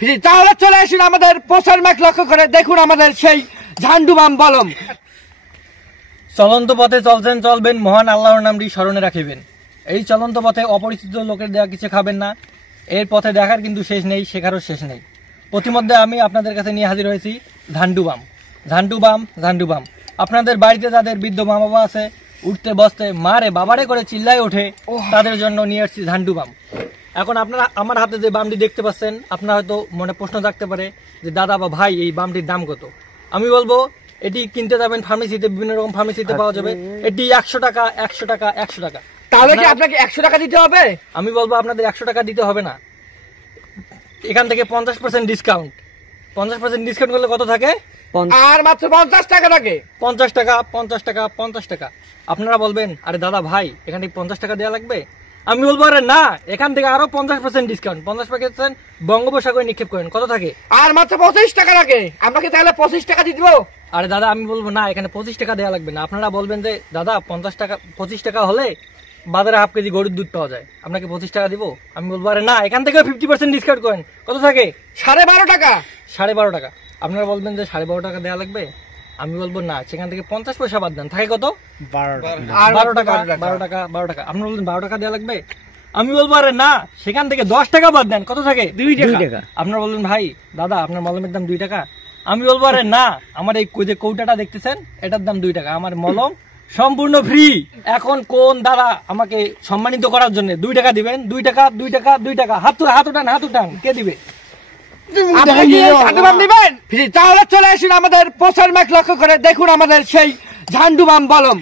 Free. তাহলে চলে আসুন আমাদের প্রচার ম্যাক লক্ষ্য করে দেখুন আমাদের সেই ঝান্ডু বাম বলম। চলন্ত পথে চলছেন চলবেন, মহান আল্লাহর নামটি স্মরণে রাখিবেন। এই চলন্ত পথে অপরিচিত লোকের দেওয়া কিছু খাবেন না। এর পথে দেখার কিন্তু শেষ নেই, শেখারও শেষ নেই। প্রতিমধ্যে আমি আপনাদের কাছে নিয়ে হাজির হয়েছি ঝান্ডু বাম। ঝান্ডু বাম, ঝান্ডু বাম। আপনাদের বাড়িতে যাদের বৃদ্ধ মা বাবা আছে, উঠতে বসতে মারে বাবারে করে চিল্লায় ওঠে, তাদের জন্য নিয়ে আসছি ঝান্ডু বাম। এখন আপনারা আমার হাতে যে বামটি দেখতে পাচ্ছেন, আপনার হয়তো মনে প্রশ্ন থাকতে পারে যে দাদা বা ভাই এই বামটির দাম কত। আমি বলবো এটি কিনতে যাবেন ফার্মেসিতে, বিভিন্ন রকম ফার্মেসিতে পাওয়া যাবে। এটি 100 টাকা, 100 টাকা, 100 টাকা। তাহলে কি আপনাকে 100 টাকা দিতে হবে? আমি বলবো আপনাদের 100 টাকা দিতে হবে না, এখান থেকে 50% ডিসকাউন্ট। 50% ডিসকাউন্ট করলে কত থাকে? আর মাত্র 50 টাকা থাকে। 50 টাকা, 50 টাকা, 50 টাকা। আপনারা বলবেন আরে দাদা ভাই এখান থেকে 50 টাকা দেওয়া লাগবে। আমি বলবো আরে না, এখান থেকে আরো 50% ডিসকাউন্ট, 50% বঙ্গোপসাগরে নিক্ষেপ করেন, কত থাকে? আর মাত্র 25 টাকা থাকে। আপনাকে তাহলে 25 টাকা দিয়ে দিব। আরে দাদা আমি বলবো না, এখানে 25 টাকা দেওয়া লাগবে না। আপনারা বলবেন যে দাদা 50 টাকা, 25 টাকা হলে বাজারে হাফ কেজি গরুর দুধ পাওয়া যায়, আপনাকে 25 টাকা দিব। আমি বলবো আরে না, এখান থেকে 50% ডিসকাউন্ট করেন, কত থাকে? 12.5 টাকা। 12.5 টাকা। আপনারা বলবেন যে 12.5 টাকা দেওয়া লাগবে। আমি বলবো না, সেখান থেকে 50 পয়সা বাদ দেন, থাকে কত? 12 টাকা, 12 টাকা, 12 টাকা। আপনারা বলবেন 12 টাকা দেওয়া লাগবে। আমি বলবো আরে না, সেখান থেকে 10 টাকা বাদ দেন, কত থাকে? 2 টাকা। আপনারা বলবেন ভাই দাদা আপনার মলমের দাম 2 টাকা। আমি বলবো আরে না, আমার এই যে কৌটাটা দেখতেছেন এটার দাম 2 টাকা, আমার মলম সম্পূর্ণ ফ্রি। এখন কোন দাদা আমাকে সম্মানিত করার জন্য 2 টাকা দিবেন? 2 টাকা, 2 টাকা, 2 টাকা। হাত উঠান, হাত উঠান, কে দিবে? আপনি কি ঝান্ডু বাম দিবেন? ফ্রি। তাহলে চলে আসুন আমাদের প্রচার ম্যাক লক্ষ্য করে দেখুন আমাদের সেই ঝান্ডু বাম বলম।